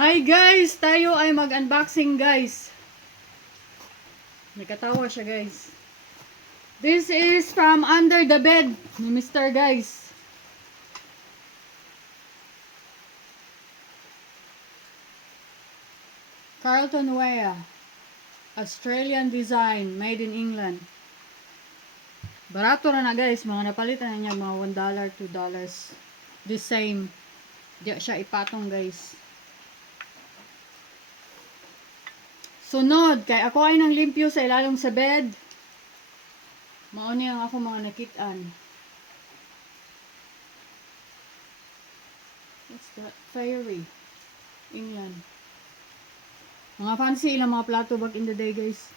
Hi guys! Tayo ay mag-unboxing guys. May katawa siya guys. This is from under the bed ni Mr. guys. Carlton Wea. Australian design. Made in England. Barato na guys. Mga napalitan na niya mga $1, $2. The same. Di siya ipatong guys. Sunod, kay ako ay nang limpyo sa ilalong sa bed. Mauni ang ako mga nakitaan. What's that? Fairy. England. Mga fancy ilang mga plato back in the day guys.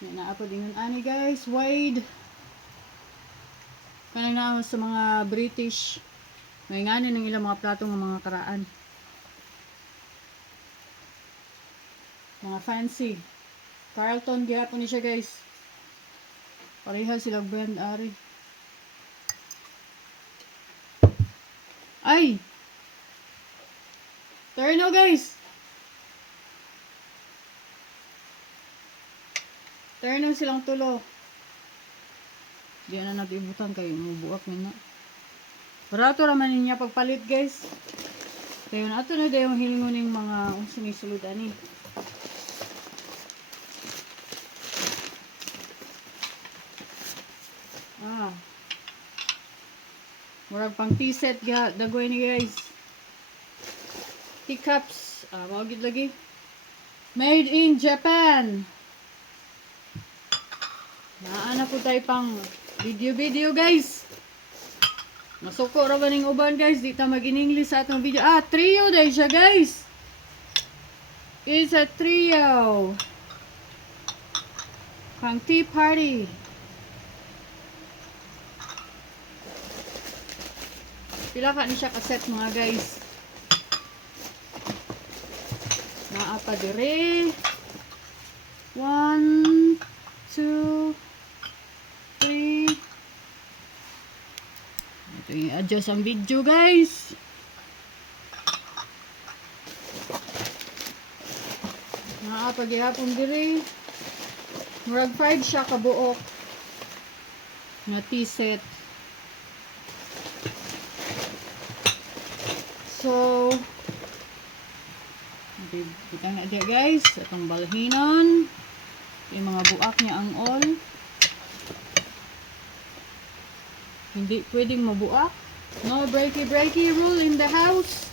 Yan na ako din ani guys. Wade. Kanina sa mga British. May nganin ng ilang mga plato ng mga karaan. Mga fancy. Carlton, gihapon ni siya guys. Pareha silang brand ari. Ay! Terno guys! Terno silang tulo. Di na natin ibutan kayo. Mabuak na. Barato raman niya pagpalit guys. Kaya na ito na dahil hilinguning mga sinisulod ani. Murag pang tea set dagoy ni guys. Teacups. Mawagid lagi. Made in Japan. Naana po tayo pang video guys. Masuko ra ba ning uban guys. Di ta mag-in-English sa atong video. Trio dahil siya guys. It's a trio. Pang tea party. Pila ka ni siya kaset mga guys. Naapa dire. 1, 2, 3. Ito yung adjust ang video guys. Naapa gihapon dire. Murag 5 siya kabuok. Na tea set. So, kita na dia guys, itong balhinon, yung mga buak niya ang all. Hindi pwedeng mabuak. No breaky rule in the house.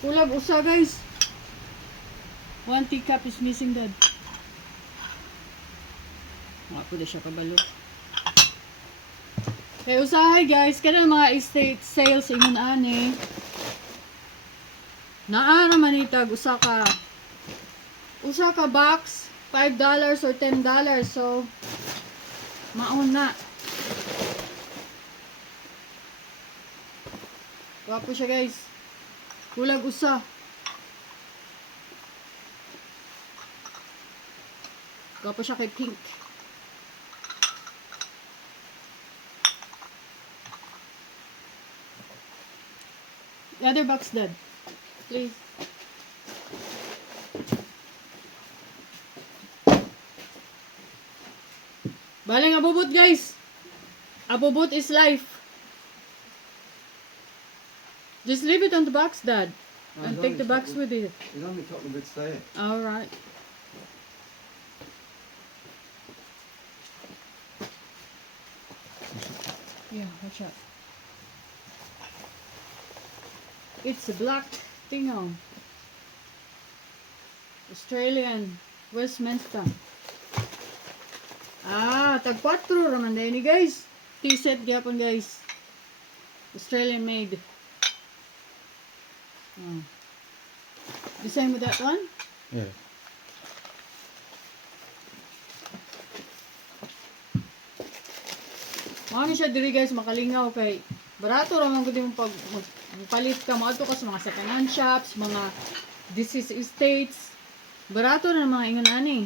Kulag usa guys. 1 teacup is missing dad. Wala po na siya kabalo. Kaya usahay guys, kaya mga estate sales ingon ani. Naa naman itag usa ka box $5 or $10. So maon na. Wapo siya guys. Kulag usa. Wapo siya kay pink. The other box, Dad. Please. Baling abubot, guys. Abubot is life. Just leave it on the box, Dad. No, and take the box with it. It's only a couple of bits there. Alright. Yeah, watch out. It's a black thingo. Australian Westminster. Tag 4 raman dahil ni guys. Tea set gyapon guys. Australian made. The same with that one? Yeah. Mami siya diri guys makalingaw kay barato raman gud yung pag palit ka mo ato ka sa mga second hand shops, mga deceased estates. Barato na mga ingon ani.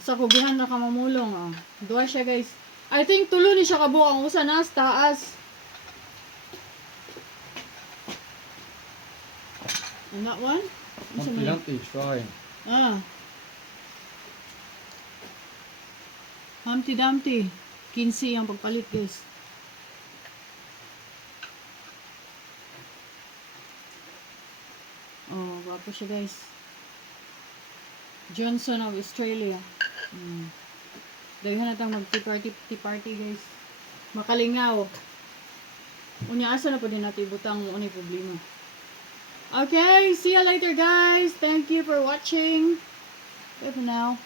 Sa kugihan na ka mamulong. Duwa siya guys. I think tulo ni siya kabuang usa na sa taas. And that one? Unsa Humpty man? Dumpty is fine. Ah. Humpty Dumpty. 15 ang pagpalit, guys. Oh, gwapo siya, guys. Johnson of Australia. Dahil natang mag-tea party, guys. Makalingaw. Unya, asa na po din natin ibutang mo unay problema. Okay, see you later, guys. Thank you for watching. Bye for now.